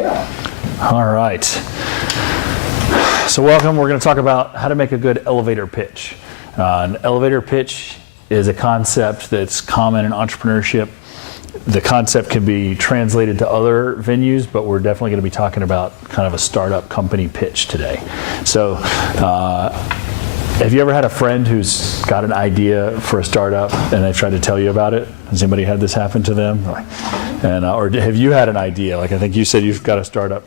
All right. So welcome. We're going to talk about how to make a good elevator pitch. An elevator pitch is a concept that's common in entrepreneurship. The concept can be translated to other venues, but we're definitely going to be talking about kind of a startup company pitch today. So have you ever had a friend who's got an idea for a startup and they've tried to tell you about it? Has anybody had this happen to them? Or have you had an idea? Like I think you said you've got a startup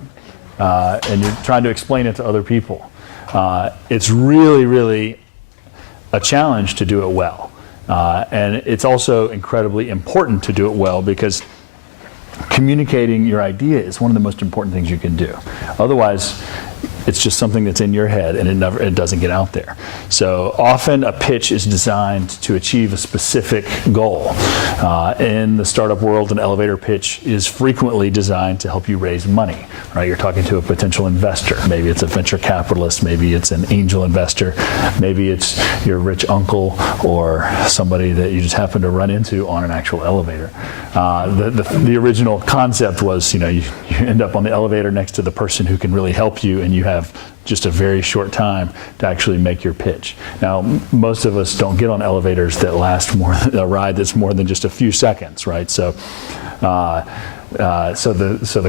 and you're trying to explain it to other people. It's really, really a challenge to do it well. And it's also incredibly important to do it well because communicating your idea is one of the most important things you can do. Otherwise, it's just something that's in your head and it doesn't get out there. So often a pitch is designed to achieve a specific goal. In the startup world, an elevator pitch is frequently designed to help you raise money, right? You're talking to a potential investor. Maybe it's a venture capitalist, maybe it's an angel investor, maybe it's your rich uncle or somebody that you just happen to run into on an actual elevator. The original concept was, you end up on the elevator next to the person who can really help you, and you have just a very short time to actually make your pitch. Now, most of us don't get on elevators that last a ride that's more than just a few seconds, right? So the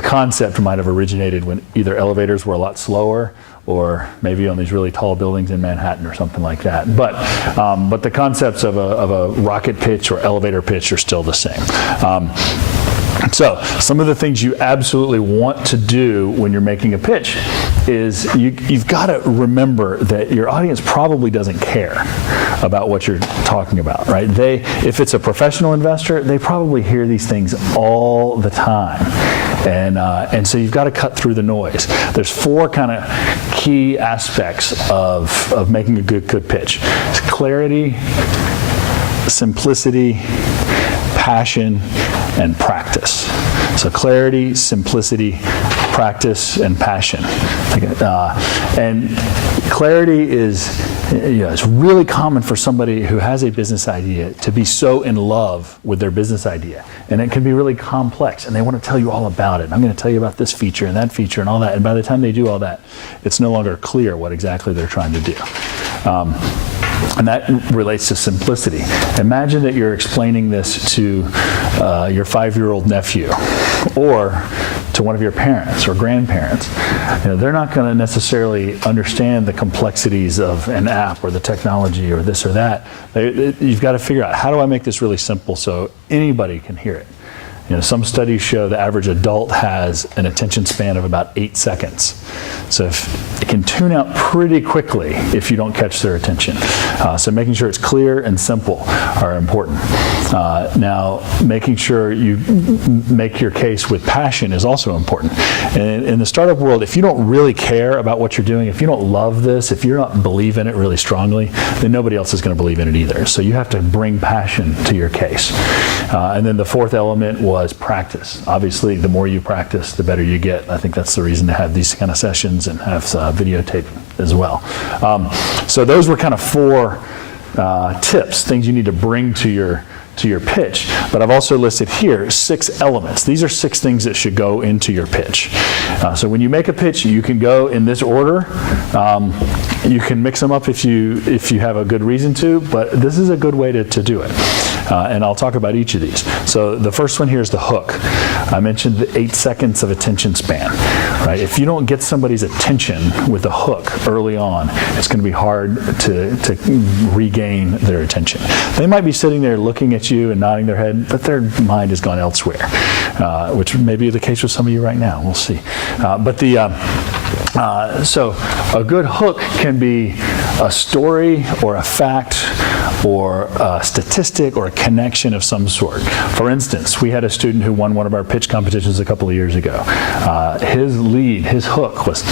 concept might have originated when either elevators were a lot slower or maybe on these really tall buildings in Manhattan or something like that. But the concepts of a rocket pitch or elevator pitch are still the same. So some of the things you absolutely want to do when you're making a pitch is you've got to remember that your audience probably doesn't care about what you're talking about, right? If it's a professional investor, they probably hear these things all the time. And so you've got to cut through the noise. There's four kind of key aspects of making a good pitch. It's clarity, simplicity, passion, and practice. So clarity, simplicity, practice, and passion. And clarity is, it's really common for somebody who has a business idea to be so in love with their business idea. And it can be really complex, and they want to tell you all about it. I'm going to tell you about this feature and that feature and all that. And by the time they do all that, it's no longer clear what exactly they're trying to do. And that relates to simplicity. Imagine that you're explaining this to your 5-year-old nephew or to one of your parents or grandparents. They're not going to necessarily understand the complexities of an app or the technology or this or that. You've got to figure out, how do I make this really simple so anybody can hear it? Some studies show the average adult has an attention span of about 8 seconds. So it can tune out pretty quickly if you don't catch their attention. So making sure it's clear and simple are important. Now, making sure you make your case with passion is also important. And in the startup world, if you don't really care about what you're doing, if you don't love this, if you don't believe in it really strongly, then nobody else is going to believe in it either. So you have to bring passion to your case. And then the fourth element was practice. Obviously, the more you practice, the better you get. I think that's the reason to have these kind of sessions and have videotape as well. So those were kind of four tips, things you need to bring to your pitch. But I've also listed here 6 elements. These are 6 things that should go into your pitch. So when you make a pitch, you can go in this order. You can mix them up if you have a good reason to, but this is a good way to do it. And I'll talk about each of these. So the first one here is the hook. I mentioned the 8 seconds of attention span, right? If you don't get somebody's attention with a hook early on, it's going to be hard to regain their attention. They might be sitting there looking at you and nodding their head, but their mind has gone elsewhere, which may be the case with some of you right now. We'll see. So a good hook can be a story or a fact or a statistic or a connection of some sort. For instance, we had a student who won one of our pitch competitions a couple of years ago. His hook was,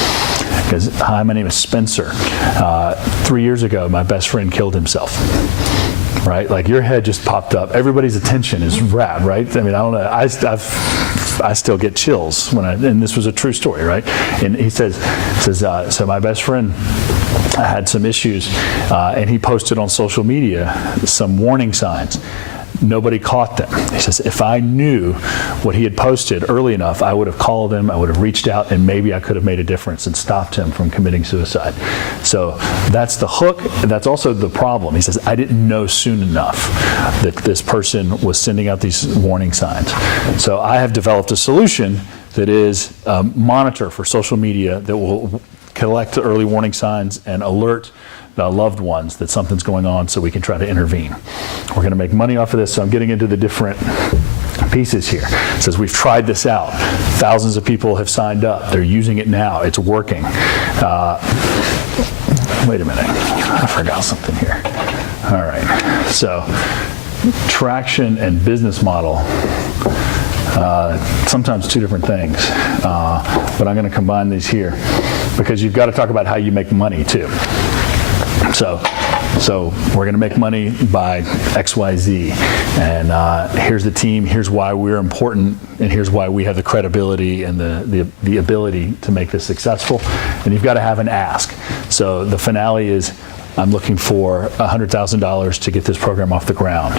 hi, my name is Spencer. 3 years ago, my best friend killed himself. Right? Like your head just popped up. Everybody's attention is rapt, right? I mean, I don't know. I still get chills and this was a true story, right? And he says, so my best friend had some issues, and he posted on social media some warning signs. Nobody caught them. He says, if I knew what he had posted early enough, I would have called him, I would have reached out, and maybe I could have made a difference and stopped him from committing suicide. So that's the hook. That's also the problem. He says, I didn't know soon enough that this person was sending out these warning signs. So I have developed a solution that is a monitor for social media that will collect early warning signs and alert loved ones that something's going on so we can try to intervene. We're going to make money off of this, so I'm getting into the different pieces here. It says we've tried this out. Thousands of people have signed up. They're using it now. It's working. Wait a minute. I forgot something here. All right. So traction and business model. Sometimes two different things, but I'm going to combine these here because you've got to talk about how you make money too. So we're going to make money by XYZ, and here's the team, here's why we're important, and here's why we have the credibility and the ability to make this successful. And you've got to have an ask. So the finale is, I'm looking for $100,000 to get this program off the ground.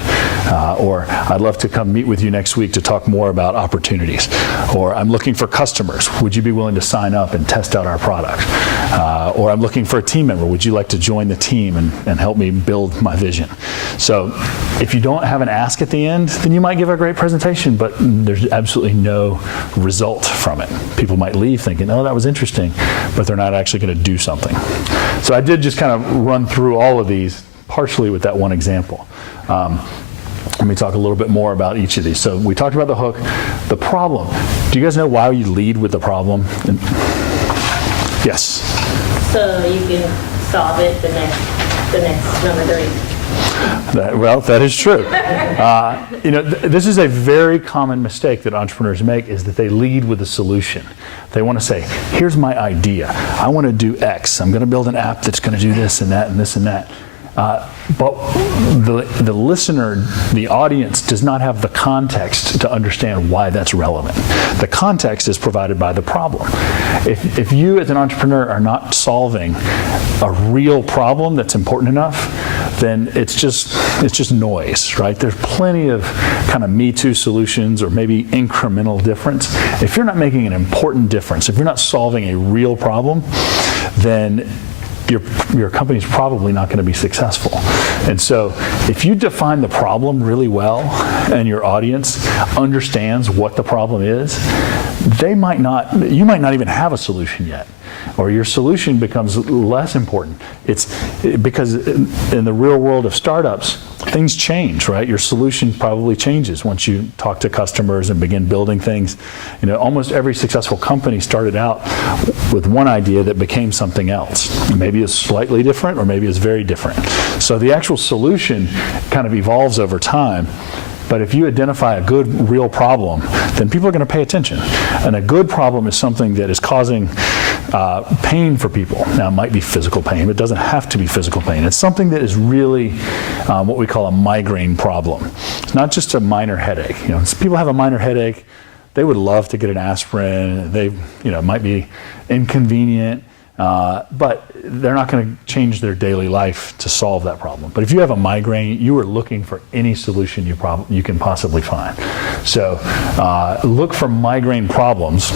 Or I'd love to come meet with you next week to talk more about opportunities. Or I'm looking for customers. Would you be willing to sign up and test out our product? Or I'm looking for a team member. Would you like to join the team and help me build my vision? So if you don't have an ask at the end, then you might give a great presentation, but there's absolutely no result from it. People might leave thinking, oh, that was interesting, but they're not actually going to do something. So I did just kind of run through all of these partially with that one example. Let me talk a little bit more about each of these. So we talked about the hook. The problem. Do you guys know why you lead with the problem? Yes? So you can solve it the next number 3. Well, that is true. This is a very common mistake that entrepreneurs make, is that they lead with a solution. They want to say, here's my idea. I want to do X. I'm going to build an app that's going to do this and that and this and that. But the listener, the audience, does not have the context to understand why that's relevant. The context is provided by the problem. If you as an entrepreneur are not solving a real problem that's important enough, then it's just noise, right? There's plenty of kind of Me Too solutions or maybe incremental difference. If you're not making an important difference, if you're not solving a real problem, then your company's probably not going to be successful. And so if you define the problem really well and your audience understands what the problem is, you might not even have a solution yet. Or your solution becomes less important. It's because in the real world of startups, things change, right? Your solution probably changes once you talk to customers and begin building things. Almost every successful company started out with one idea that became something else. Maybe it's slightly different, or maybe it's very different. So the actual solution kind of evolves over time. But if you identify a good, real problem, then people are going to pay attention. And a good problem is something that is causing pain for people. Now, it might be physical pain, but it doesn't have to be physical pain. It's something that is really what we call a migraine problem. It's not just a minor headache. People have a minor headache. They would love to get an aspirin. They, might be inconvenient. But they're not going to change their daily life to solve that problem. But if you have a migraine, you are looking for any solution you can possibly find. So look for migraine problems,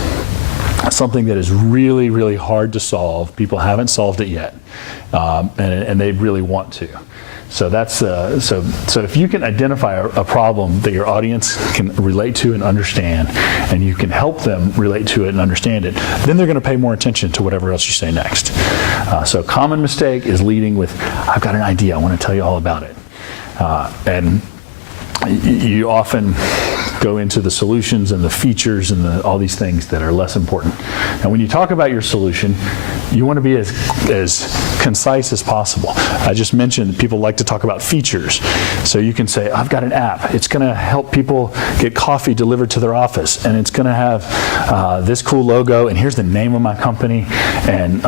something that is really, really hard to solve. People haven't solved it yet, and they really want to. So that's so if you can identify a problem that your audience can relate to and understand, and you can help them relate to it and understand it, then they're going to pay more attention to whatever else you say next. So common mistake is leading with, I've got an idea, I want to tell you all about it. And you often go into the solutions and the features and all these things that are less important. And when you talk about your solution, you want to be as concise as possible. I just mentioned that people like to talk about features. So you can say, I've got an app. It's going to help people get coffee delivered to their office. And it's going to have this cool logo. And here's the name of my company. And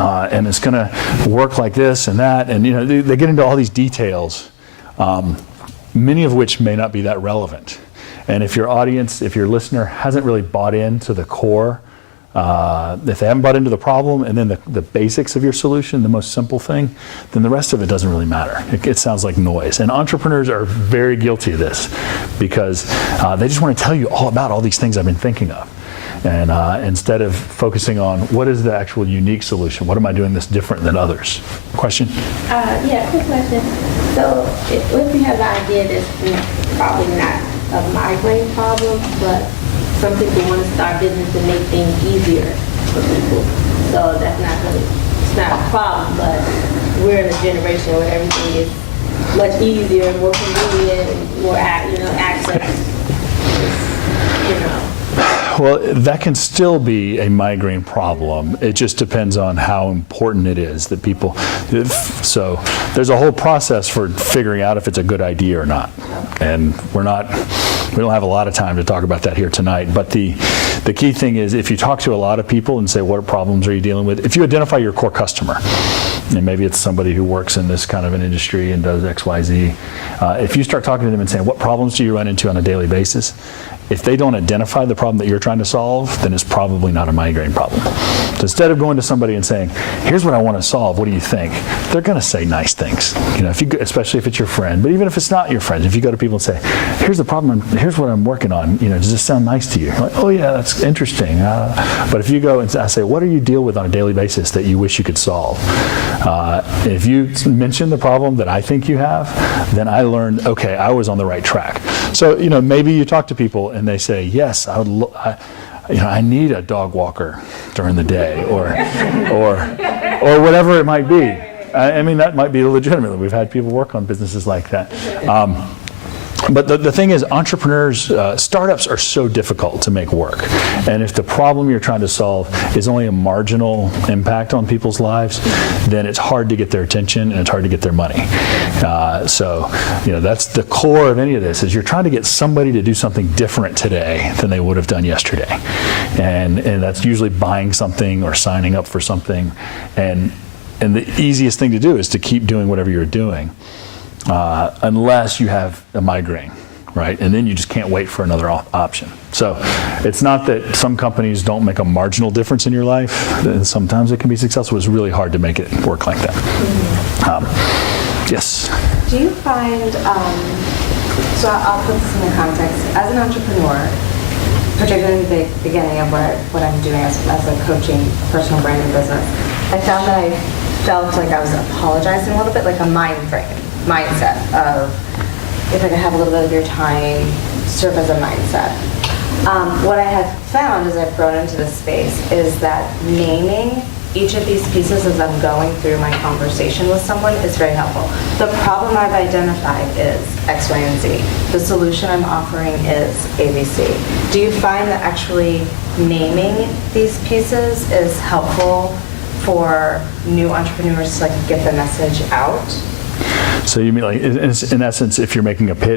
it's going to work like this and that. And they get into all these details, many of which may not be that relevant. And if your audience, if your listener hasn't really bought into the core if they haven't bought into the problem and then the basics of your solution, the most simple thing, then the rest of it doesn't really matter. It sounds like noise. And entrepreneurs are very guilty of this because they just want to tell you all about all these things I've been thinking of. And instead of focusing on what is the actual unique solution, what am I doing this different than others? Question? Yeah, quick question. So if you have the idea that's probably not a migraine problem, but some people want to start business to make things easier for people. So that's not really, it's not a problem, but we're in a generation where everything is much easier, more convenient, and more access. Well, that can still be a migraine problem. It just depends on how important it is that people, so there's a whole process for figuring out if it's a good idea or not. And we don't have a lot of time to talk about that here tonight, but the key thing is if you talk to a lot of people and say, what problems are you dealing with? If you identify your core customer, and maybe it's somebody who works in this kind of an industry and does X, Y, Z, if you start talking to them and saying, what problems do you run into on a daily basis? If they don't identify the problem that you're trying to solve, then it's probably not a migraine problem. So instead of going to somebody and saying, here's what I want to solve, what do you think? They're going to say nice things, if you, especially if it's your friend. But even if it's not your friend, if you go to people and say, here's the problem, here's what I'm working on, does this sound nice to you? You're like, oh yeah, that's interesting. But if you go and I say, what do you deal with on a daily basis that you wish you could solve? If you mention the problem that I think you have, then I learned, okay, I was on the right track. So, maybe you talk to people and they say, yes, I need a dog walker during the day, or whatever it might be. I mean, that might be legitimate. We've had people work on businesses like that. But the thing is, entrepreneurs, startups are so difficult to make work. And if the problem you're trying to solve is only a marginal impact on people's lives, then it's hard to get their attention and it's hard to get their money. So that's the core of any of this, is you're trying to get somebody to do something different today than they would have done yesterday. And that's usually buying something or signing up for something. And the easiest thing to do is to keep doing whatever you're doing. Unless you have a migraine, right? And then you just can't wait for another option. So it's not that some companies don't make a marginal difference in your life. Sometimes it can be successful. It's really hard to make it work like that. Yes? Do you find, so I'll put this in the context, as an entrepreneur, particularly in the beginning of what I'm doing as a coaching personal branding business, I found that I felt like I was apologizing a little bit, like a mindset of, if I could have a little bit of your time, serve as a mindset. What I have found as I've grown into this space is that naming each of these pieces as I'm going through my conversation with someone is very helpful. The problem I've identified is X, Y, and Z. The solution I'm offering is ABC. Do you find that actually naming these pieces is helpful for new entrepreneurs to get the message out? So you mean, like, in essence, if you're making a pitch,